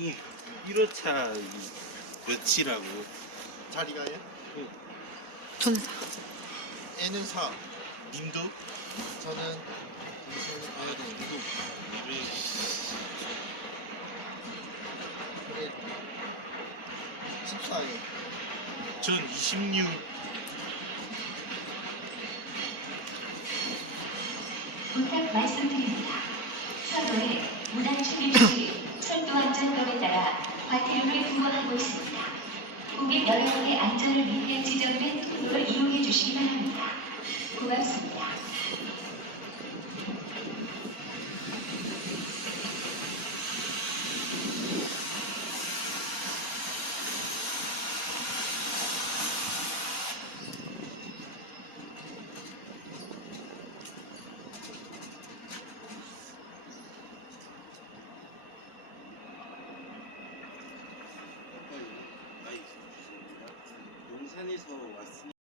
이 1호차 몇이라고 자리가요? 분사. N은 4 님도 저는 무슨 아니 누구 그래 14요 전 26. 부탁 말씀드립니다. 서로의 무단 출입 시 철도 안전법에 따라 과태료를 부과하고 있습니다. 고객 여러분의 안전을 위해 지정된 통로를 이용해 주시기 바랍니다. 那你说我是